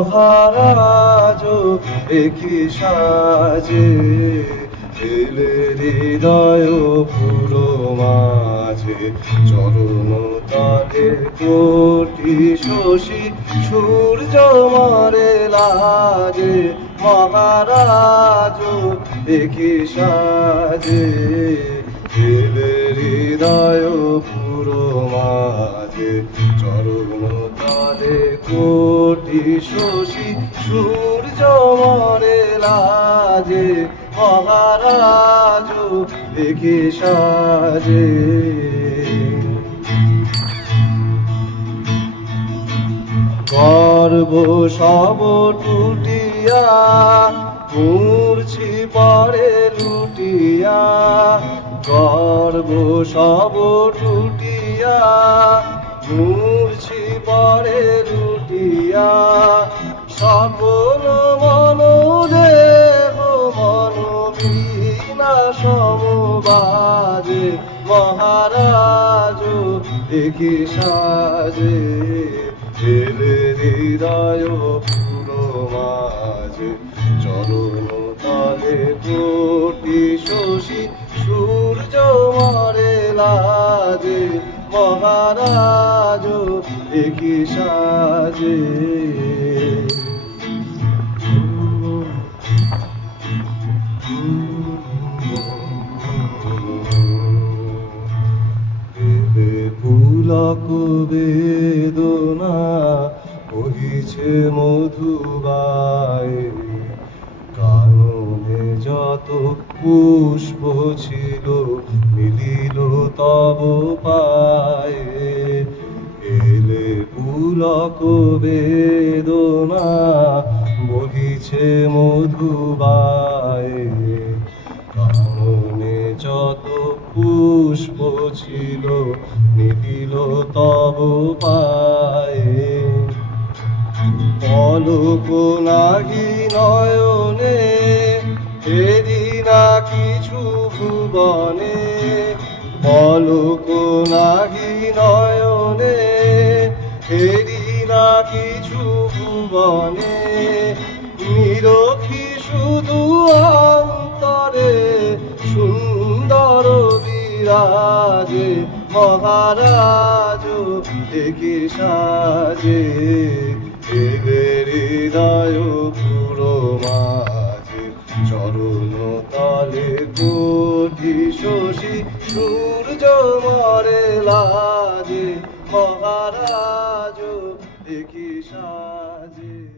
মহারাজ দেখি সাজে এলে হৃদয় পুরো মাঝে চরণ তলে কোটি শশী সূর্য মরে লাজে মহারাজ দেখি সাজে এলে হৃদয় পুরো মাঝে চরণ তলে কোটি শশী সূর্য মরে লাজে মহারাজ দেখি সাজে গর্ব সব টুটিয়া মূর্ছি পরে লুটিয়া গর্ব সব টুটিয়া মূর্ছি পরে লুটিয়া সকল মন দেহ মন বিনা সমবাজে মহারাজ দেখি সাজে এলে হৃদয় পুরো মাঝে চরণ তলে কোটি শশী সূর্য মরে লাজে মহারাজ দেখি সাজে পুলক বেদনা বহিছে মধুবায় কাননে যত পুষ্প ছিল মিলিল তব পায়ে এলে পুলক বেদনা বহিছে মধুবায় কাননে যত পুষ্প ছিল নিদিল তব পায়ে পলক নাহি নয়নে এদিনা কিছু ভুবনে পলক নাহি নয়নে এদিনা কিছু ভুবনে নিরখি শুধু অন্তরে সুন্দর বিরাজে মহারাজ দেখি সাজে এলে হৃদয় পুরো মাঝে চরণ তলে কোটি শশী সূর্য মরে লাজে মহারাজ দেখি সাজে।